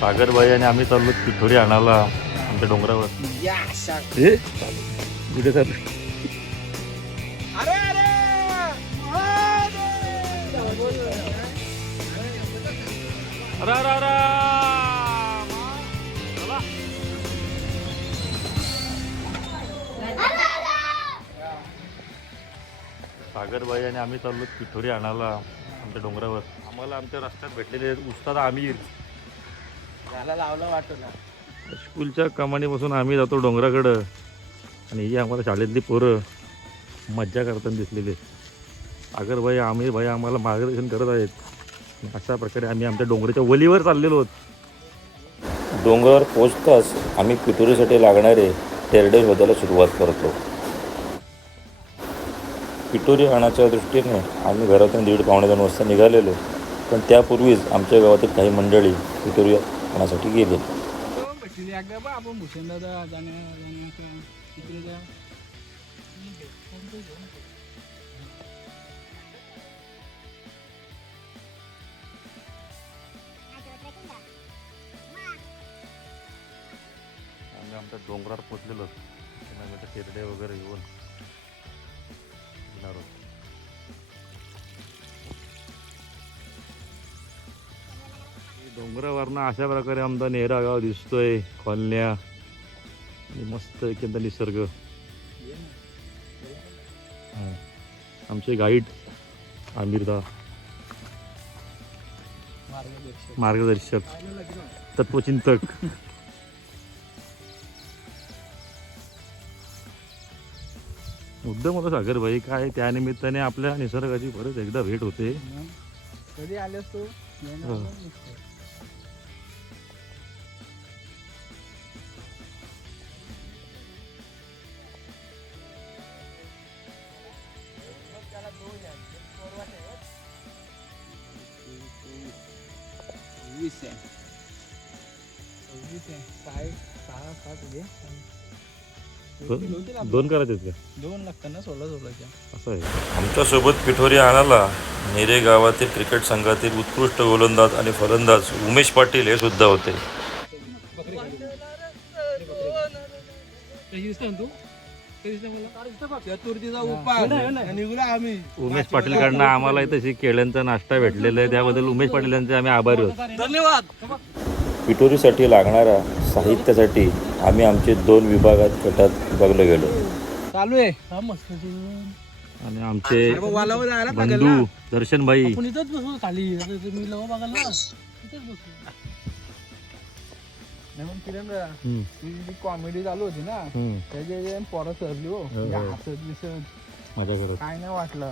सागरबाई आणि आम्ही चाललो पिठोरी आणायला आमच्या डोंगरावर. कुठे चाललो? सागरबाई आणि आम्ही चाललो पिठोरी आणायला आमच्या डोंगरावर. आम्हाला आमच्या रस्त्यात भेटलेले उस्ताद आमिर लावलं वाटत ना. स्कूलच्या कमानीपासून आम्ही जातो डोंगराकडं आणि ही आम्हाला शाळेतली पोरं मज्जा करताना दिसलेली. सागरबाई आमिर भाई आम्हाला मार्गदर्शन करत आहेत. अशा प्रकारे आम्ही आमच्या डोंगराच्या वलीवर चाललेलो आहोत. डोंगरावर पोहोचताच आम्ही पिठोरीसाठी लागणारे टेरडे शोधायला सुरुवात करतो. पिठोरी आणाच्या दृष्टीने आम्ही घरातून 1:30-2 वाजता निघालेलो, पण त्यापूर्वीच आमच्या गावातील काही मंडळी पिठोरी आणासाठी गेले. आपण भूषणदादा आम्ही आमच्या डोंगरावर पोचलेलो. टेरडे वगैरे घेऊन येणार आहोत. डोंगरावरनं अशा प्रकारे आमचा नेहरा गाव दिसतोय. कॉलन्या आणि मस्त एखादा निसर्ग. आमचे गाईड आमिरदा, मार्गदर्शक, तत्वचिंतक. मुद्दाम होता सागरबाई काय त्या निमित्ताने आपल्या निसर्गाची परत एकदा भेट होते. कधी आलेस तू? दोन करायचे का? 2 लागतात ना 16-16च्या. असं आहे. आमच्यासोबत पिठोरी आणायला नेरे गावातील क्रिकेट संघातील उत्कृष्ट गोलंदाज आणि फलंदाज उमेश पाटील हे सुद्धा होते. उमेश पाटीलकडनं आम्हाला तशी केळ्यांचा नाश्ता भेटलेला आहे, त्याबद्दल उमेश पाटील यांचे आम्ही आभारी आहोत. धन्यवाद. पिठोरीसाठी लागणाऱ्या साहित्यासाठी आम्ही आमचे 2 विभागात गटात विभागले गेलो. चालू आहे आणि आमचे बंधू दर्शनभाई आपण इथंच बसू खाली. मी लव बघायला इथंच बसू. नाही मग किरण ती जी कॉमेडी चालू होती ना त्याच्या पोरं सरली हो हसत दिसत मजा करत काय नाही वाटलं.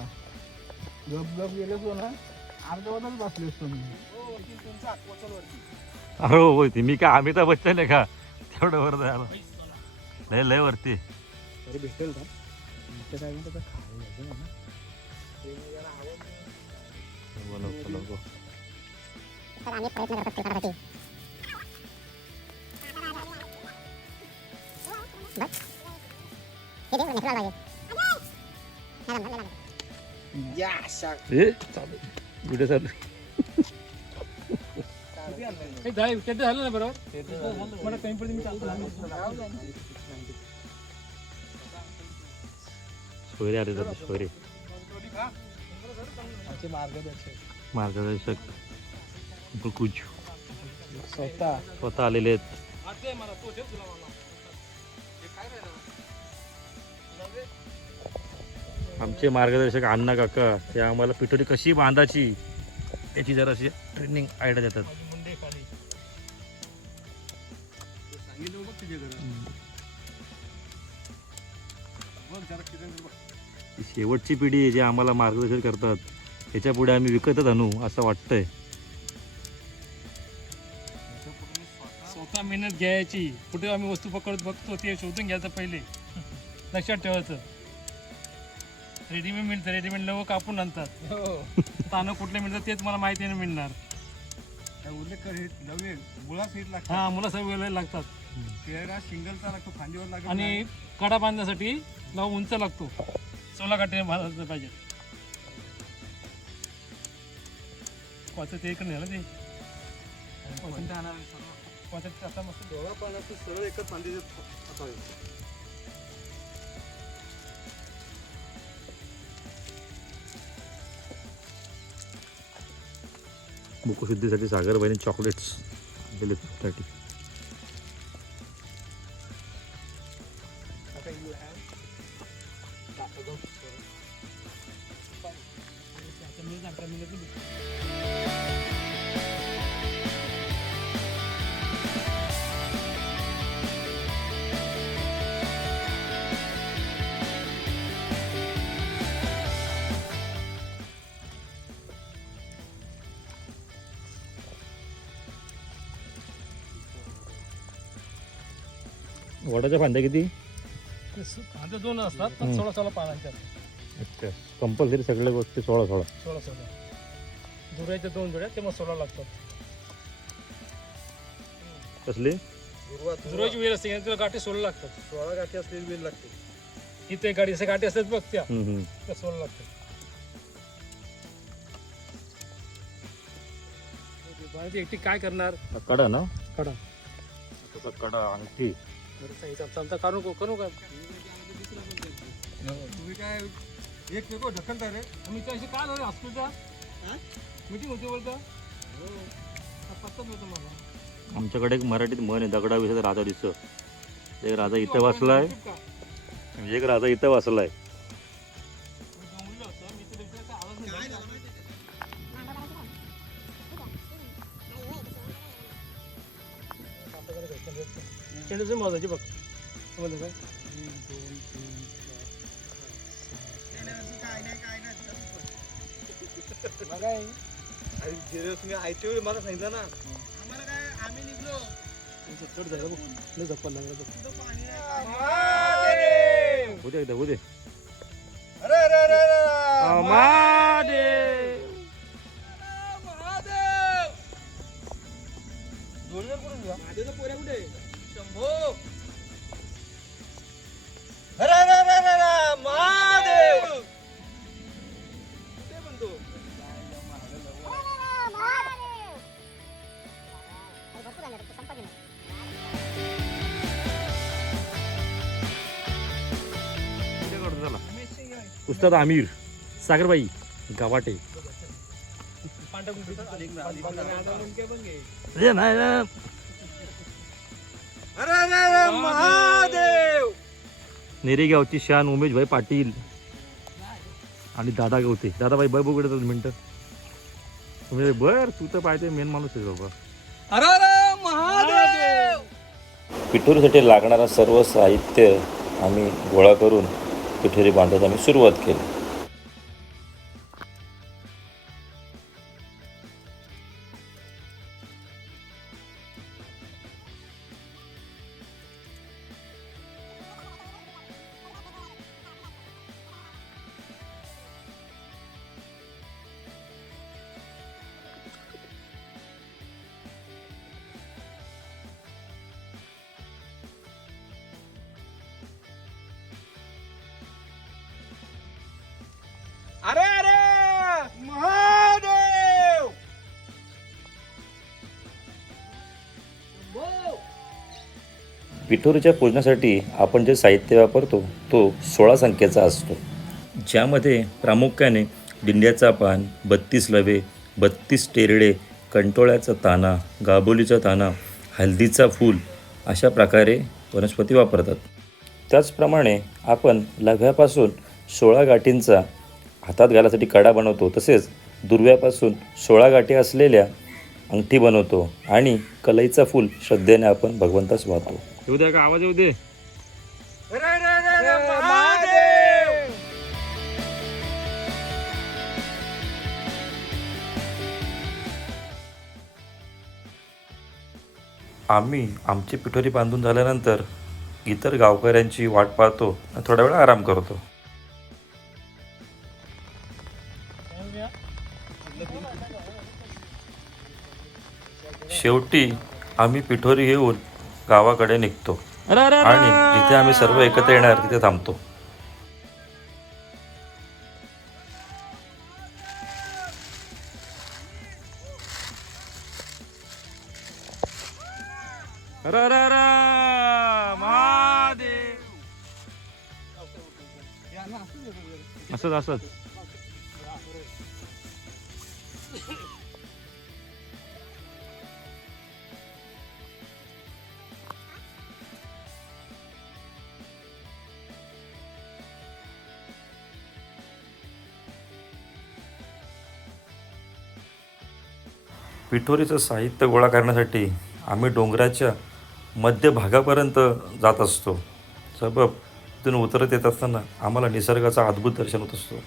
गप गप गेलो तो ना अर्धवटच बसले असतो मी. अरे हो ती मी का अमिताभ बच्चन आहे का तेवढं वर जायला लय लय वरती. तरी भेटेल का काय त्याचा व्हिडिओ चालू. झालं ना बरोबर मला कमी पडते. मी सोयरे आले तर सोयरे मार्गदर्शक स्वतः आलेले आहेत. आमचे मार्गदर्शक अण्णा काका ते आम्हाला पिठोरी कशी बांधायची याची जराशी ट्रेनिंग आयडिया देतात. शेवटची पिढी जे आम्हाला मार्गदर्शन करतात ह्याच्या पुढे आम्ही विकतच आणू असं वाटतंय. स्वतः मेहनत घ्यायची. कुठे आम्ही वस्तू पकडत बघतो ते शोधून घ्यायचं पहिले. लक्षात ठेवायचं. रेडीमेड मिळतं. रेडीमेड लव कापून आणतात. तानं कुठले मिळतात तेच मला माहिती नाही मिळणार. हा मुला सगळे लागतात. सिंगलचा लागतो खांदीवर लागतो आणि कडा बांधण्यासाठी लव उंच लागतो. 16 काठी बांधायला पाहिजे. वाचत ते इकडे नेलं ते आता मस्त डोळा पाण्यात सरळ एकच फांदी असावी. मुखशुद्धीसाठी सागरबाईने चॉकलेट्स दिले तुझ्यासाठी. वडाच्या फांद्या किती? आता 2 असतात पण 16 पानांच्या अच्छा, कंपल्सरी सगळ्या गोष्टी 16. दुर्याच्या 2 जोड्या ते मग 16 लागतात. कसली? दुर्याची वेल असते तुला गाठी 16 लागतात. 16 गाठी असलेली वेल लागते. इथे गाडी असे गाठी असतात बघ त्या 16 लागतात. एकटी काय करणार? कडा ना? कडा. कडा आणखी आमचा काढू करू का? तुम्ही काय एक नको ढकलता रे. मी त्याशी काय झालं हॉस्पिटलचा मीटिंग होती बोलतो. पत्ता मिळतो मला. आमच्याकडे एक मराठीत म्हण आहे, दगडा विषय राजा दिसतो. एक राजा इथं वाचलाय, एक राजा इथं वाचलाय. मोजायची बघ समजलं काय? तुम्ही आयच्या वेळी मला सांगितलं ना. उद्या एकदा उद्या अरे अरे अरे अरे महादेव. जोडीदार कुठे तुझा? महादेवचा पोऱ्या कुठे? शंभो. अरे अरे अरे अरे अरे महादेव कुठे म्हणतो? उस्ताद आमिर, सागरबाई गावाटे. अरे अरे अरे महादेव. नेरेगावची शान उमेशभाई पाटील आणि दादा गवते. दादाबाई बाय बघू 2 मिनिटं. तुम्ही बर तू तर पाहिजे मेन माणूस आहे बाबा. अरे अरे महादेव. पिठोरीसाठी लागणारं सर्व साहित्य आम्ही गोळा करून पिठोरी बांधत आम्ही सुरुवात केली. अरे अरे महादेव. पिठोरीच्या पूजनासाठी आपण जे साहित्य वापरतो तो 16 संख्येचा असतो, ज्यामध्ये प्रामुख्याने डिंड्याचा पान, 32 लवे, 32 टेरडे, कंटोळ्याचा ताना, गाबोलीचा ताना, हळदीचा फूल अशा प्रकारे वनस्पती वापरतात. त्याचप्रमाणे आपण लव्यापासून 16 गाठींचा हातात घालायसाठी कडा बनवतो. तसेच दुर्व्यापासून 16 गाठी असलेल्या अंगठी बनवतो आणि कलईचा फूल श्रद्धेने आपण भगवंतास वाहतो. येऊ द्या का आवाज येऊ दे. अरे अरे अरे अरे महादेव. आम्ही आमची पिठोरी बांधून झाल्यानंतर इतर गावकऱ्यांची वाट पाहतो आणि थोडा वेळ आराम करतो. शेवटी आम्ही पिठोरी घेऊन गावाकडे निघतो आणि जिथे आम्ही सर्व एकत्र येणार तिथे थांबतो. हर हर हर महादेव. असंच असंच. पिठोरीचं साहित्य गोळा करण्यासाठी आम्ही डोंगराच्या मध्य भागापर्यंत जात असतो. सबब तिथून उतरत येत असताना आम्हाला निसर्गाचा अद्भुत दर्शन होत असतो.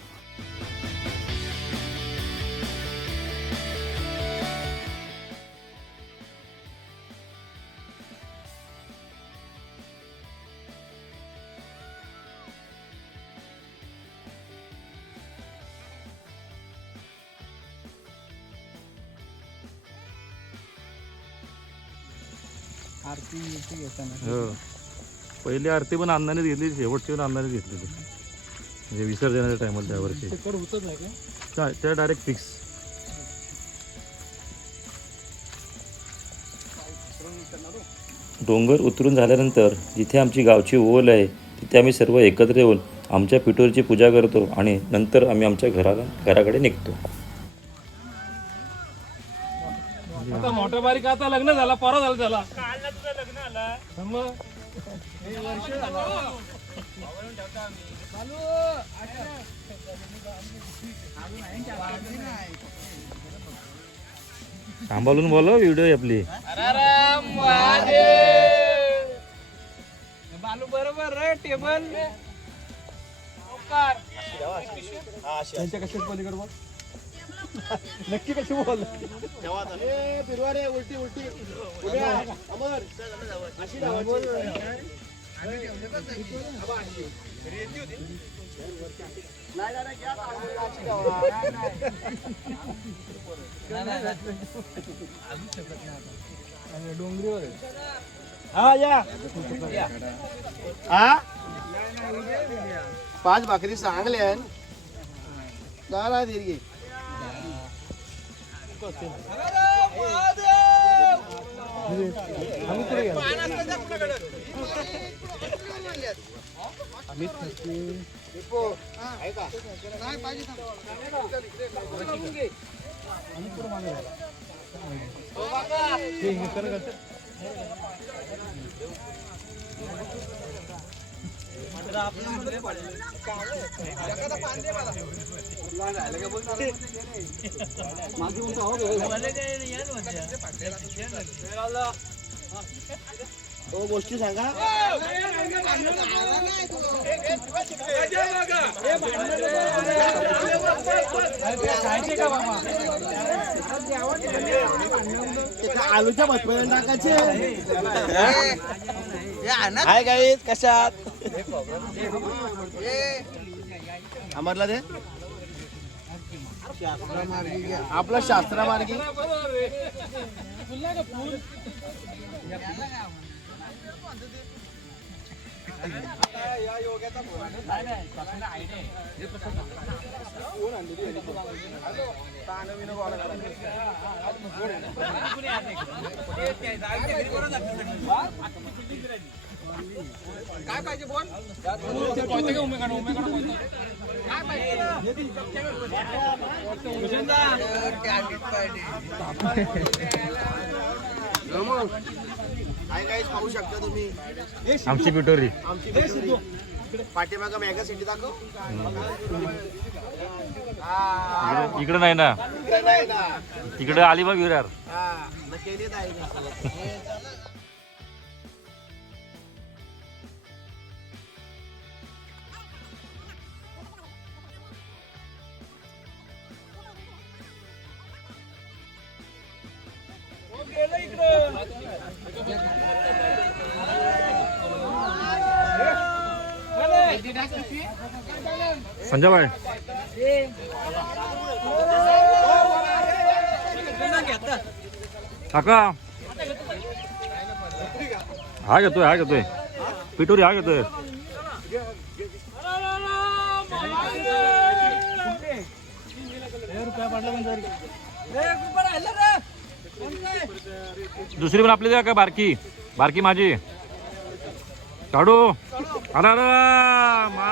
आरती घेताना हो, पहिली आरती पण अन्नाने घेतली, शेवटची पण अन्नाने घेतलेली. म्हणजे विसर्जनाच्या टायमाला त्यावर्षी होतच आहे का? त्या डायरेक्ट फिक्स. डोंगर उतरून झाल्यानंतर जिथे आमची गावची ओल आहे तिथे आम्ही सर्व एकत्र येऊन आमच्या पिठोरीची पूजा करतो आणि नंतर आम्ही आमच्या घराकडे निघतो. आता मोठा बारीक आता लग्न झाला, परवा झालं त्याला. काल ना तुझं लग्न आला मग सांभाळून बोलो, व्हिडिओ आहे आपली. बालू बरोबर रे टेबल त्यांच्या कशात पलीकडे बोल नक्की कशी बोल फिरवा रे उलटी उलटी अमर अशी बोल. डोंगरीवर हा या हा 5 भाकरी चांगल्या दारा दीर्घी तो गोष्टी सांगा. आलूच्या भटपण टाकायचे हाय गाईत कशात अमरला दे आपला शास्त्रामार्गी काय पाहिजे बोल काय काय पाहू शकता तुम्ही आमची पिठोरी पाठीमागा मेगा सिटी दाखव. इकडे नाही ना, तिकडे अलिबाग विरार. संजय भाई काका हा घेतोय पिठोरी हा घेतोय. दुसरी पण आपली द्या का बारकी बारकी माझी काढू अरे मा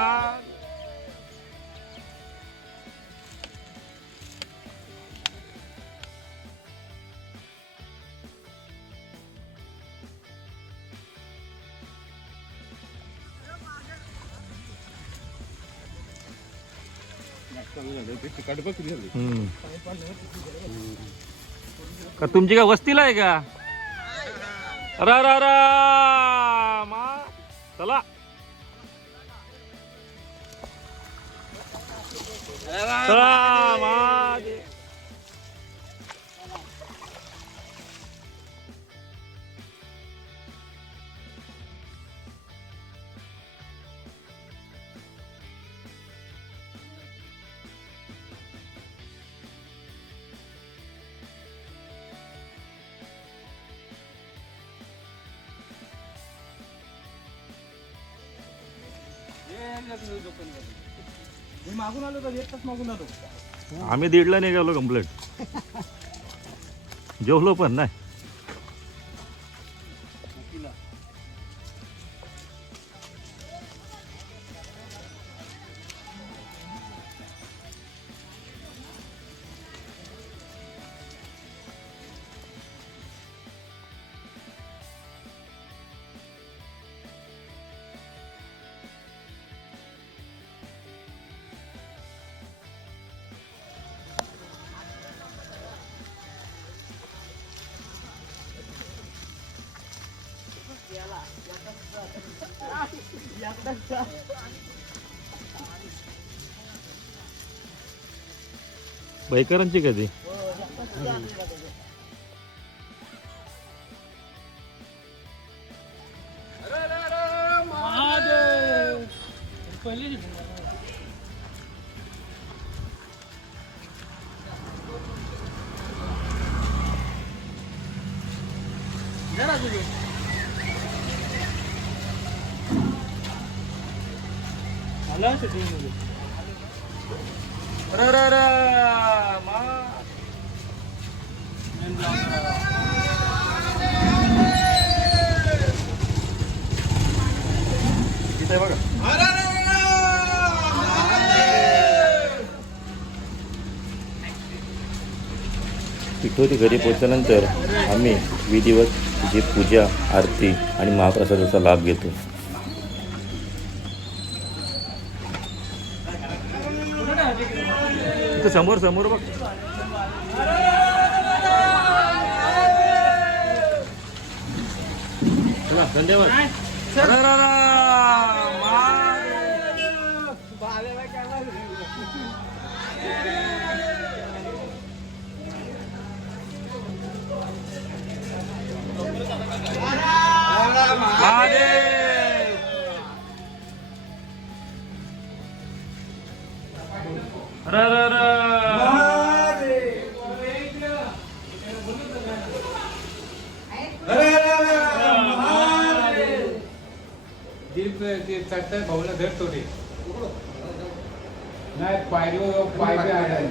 का तुमची का वस्तीला आहे का अरे अरे अरे मा चला चला मा मी मागून आलो तर 1 तास मागून आलो. आम्ही 1:30ला निघालो कम्प्लीट जेवलो पण नाही बैकरांची कधी पहिले आला शूटिंग बघा पिठोरी घरी पोहोचल्यानंतर आम्ही विधिवत जी पूजा आरती आणि महाप्रसादाचा लाभ घेतो. इथं समोर समोर बघ धन्यवाद चढताय भाऊला धरतो ते नाही पायरी पाय बी आडाय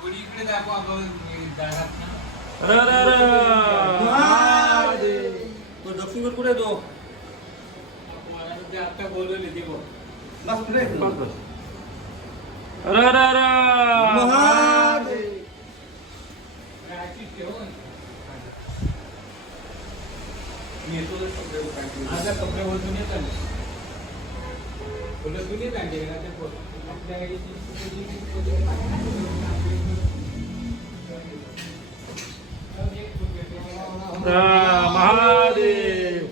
कोणी इकडे दाखवा तो दक्षिणकर कुठे तो आता बोलवले ते बघ माझ्या कपड्यावर जुने चालले फुलं जुने काढले ना ते आपल्या महादेव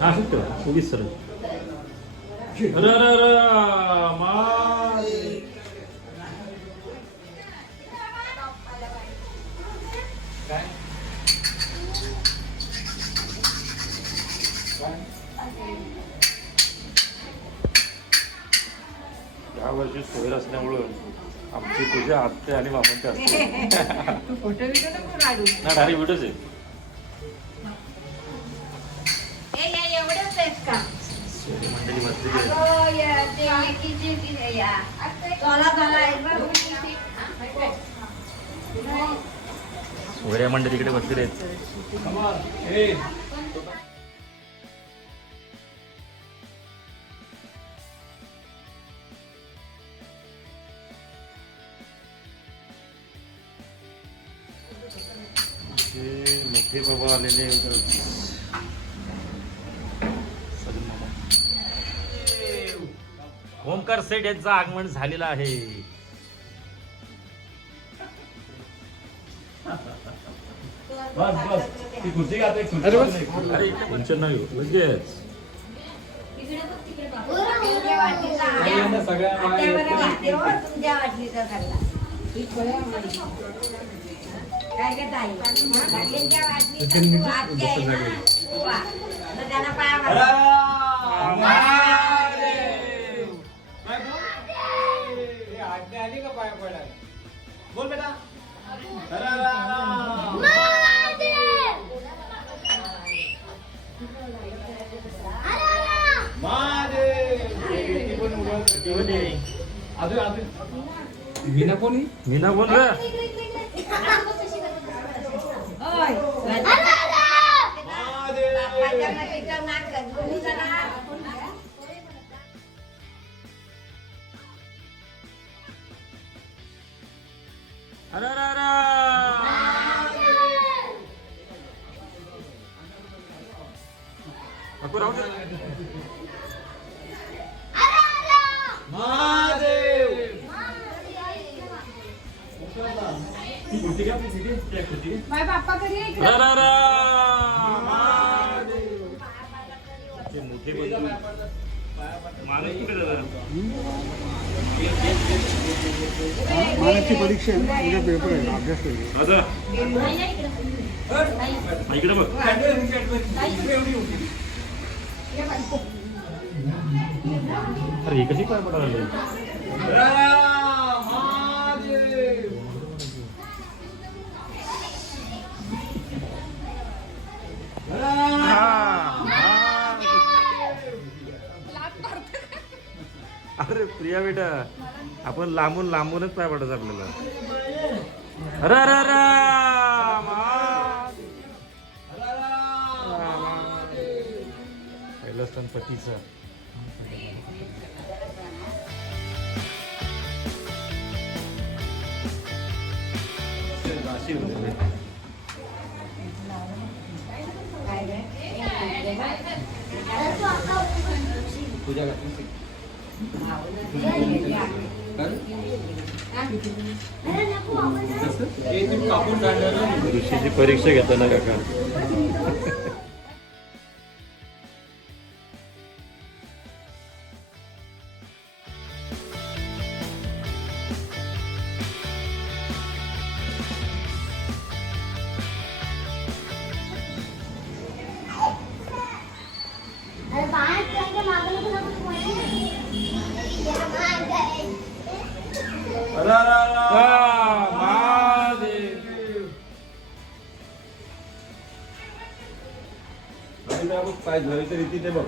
हा सुट्ट पोलीस सर या वर्षी सोयीर असल्यामुळं आमची पूजा आत्ते आणि मामांची असते. ना डायरेक्ट व्हिडिओच आहे. मंडळी बसलेली आहेत. सोयऱ्या मंडळी तिकडे बसलेले आहेत. मोठे बाबा आलेले आहेत. सजन मामा. ओमकार सेठ यांचं आगमन झालेलं आहे. अरे टेन्शन नाही हो, लगेच आली का पाया पडायला बोल बेटा मीना कोणी मीना बोल रे. अरे अरे अरे नको राहू दे. मोठे मानाची परीक्षा आहे ना, उद्या पेपर आहे, अभ्यास आहे. इकडे बघ. अरे ही कशी काय पडायला लागली? अरे प्रिया बेटा आपण लांबून लांबूनच पाय पडत आपल्याला. अरे अरे अरे पहिलं स्थान पतीचं. तुझ्या कापून काढणार ऋषीची परीक्षा घेताना काका. काय झालं तरी तिथे बघ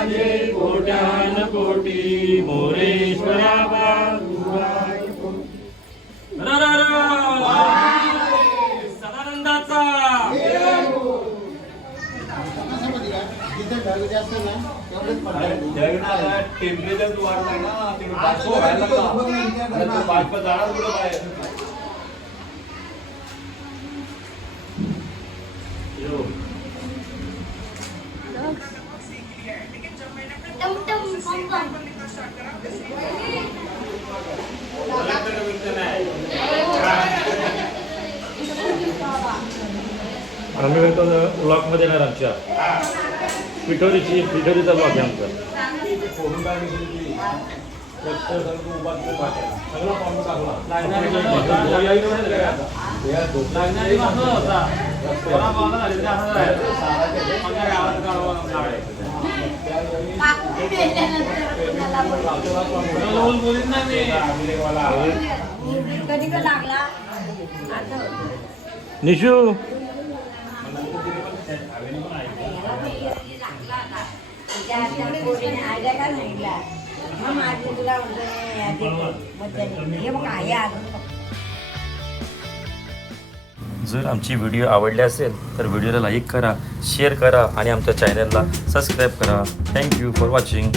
कोट्यान कोटी मोरेश्वरा सदानंदाचा जिथे ढग जास्त ना तेवढेच पडतात. टेम्परेचर वाढलाय ना ते बाष्प व्हायला लागला. बाष्प जाणार कुठं बाहेर. आम्ही म्हणतो ब्लॉकमध्ये येणार आमच्या पिठोरीचा ब्लॉक आहे आमचा. निशू जर आमची व्हिडिओ आवडली असेल तर व्हिडिओला लाईक करा, शेअर करा आणि आमच्या चॅनलला सबस्क्राईब करा. Thank you for watching.